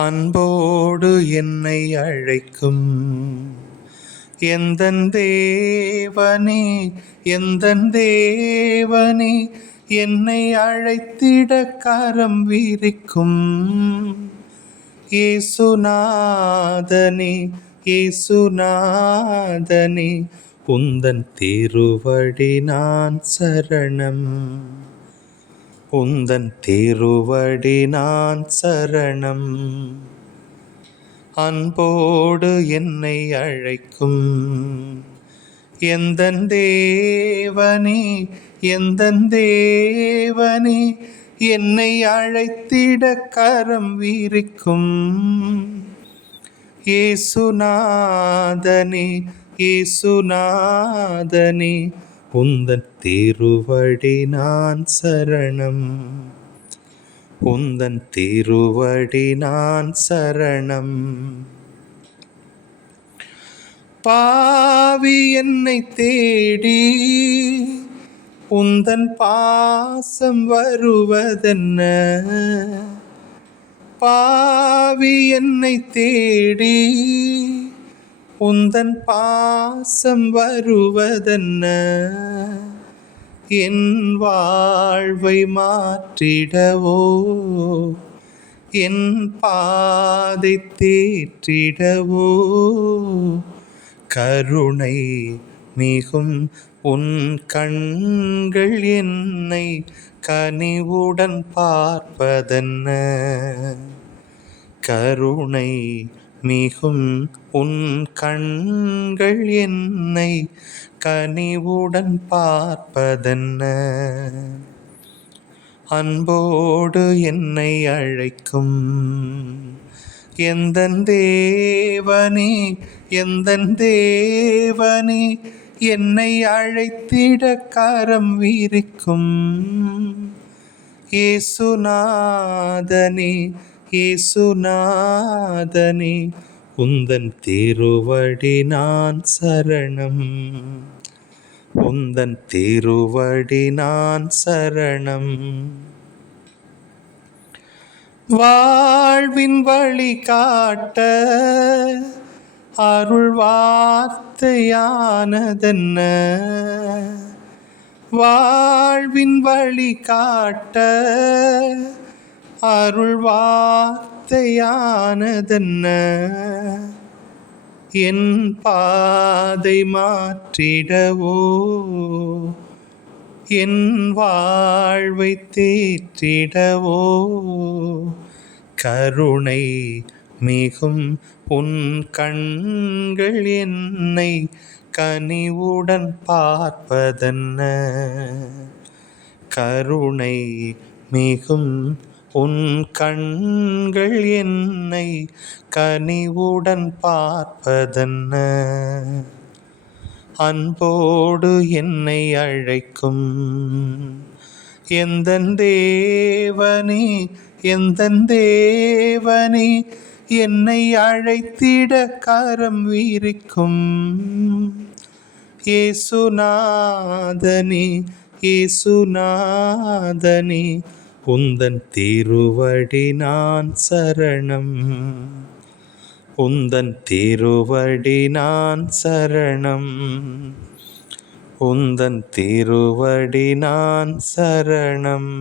அன்போடு என்னை அழைக்கும் எந்தன் தேவனே, எந்தன் தேவனே, என்னை அழைத்திட கரம் விரிக்கும் இயேசுநாதனே, இயேசுநாதனே, உந்தன் திருவடி நான் சரணம், உந்தன் திருவடி நான் சரணம். அன்போடு என்னை அழைக்கும் எந்தன் தேவனே, எந்தன் தேவனே, என்னை அழைத்திட கரம் விரிக்கும் இயேசுநாதனே, இயேசுநாதனே, உந்தன் திருவடி நான் சரணம், உந்தன் திருவடி நான் சரணம். பாவி என்னை தேடி உந்தன் பாசம் வருவதென்ன, பாவி என்னை தேடி உந்தன் பாசம் வருவதென்ன, என் வாழ்வை மாற்றிடவோ, என் பாதை தேற்றிடவோ, கருணை மிகும் உன் கண்கள் என்னை கனிவுடன் பார்ப்பதென்ன, கருணை மிகும் உன் கண்கள் என்னை கனிவுடன் பார்ப்பதென்ன. அன்போடு என்னை அழைக்கும் எந்தன் தேவனே, எந்தன் தேவனே, என்னை அழைத்திட கரம் விரிக்கும் இயேசுநாதனே, இயேசுநாதனே, உந்தன் திருவடி நான் சரணம், உந்தன் திருவடி நான் சரணம். வாழ்வின் வழி காட்ட அருள் வார்த்தையானதென்ன, வாழ்வின் வழி காட்ட அருள் வார்த்தையானதென்ன, என் பாதை மாற்றிடவோ, என் வாழ்வை தேற்றிடவோ, கருணை மிகும் உன் கண்கள் என்னை கனிவுடன் பார்ப்பதென்ன, கருணை மிகும் உன் கண்கள் என்னை கனிவுடன் பார்ப்பதென்ன. அன்போடு என்னை அழைக்கும் எந்தன் தேவனே, எந்தன் தேவனே, என்னை அழைத்திட கரம் விரிக்கும் இயேசுநாதனே, இயேசுநாதனே, உந்தன் திருவடி நான் சரணம், உந்தன் திருவடி நான் சரணம், உந்தன் திருவடி நான் சரணம்.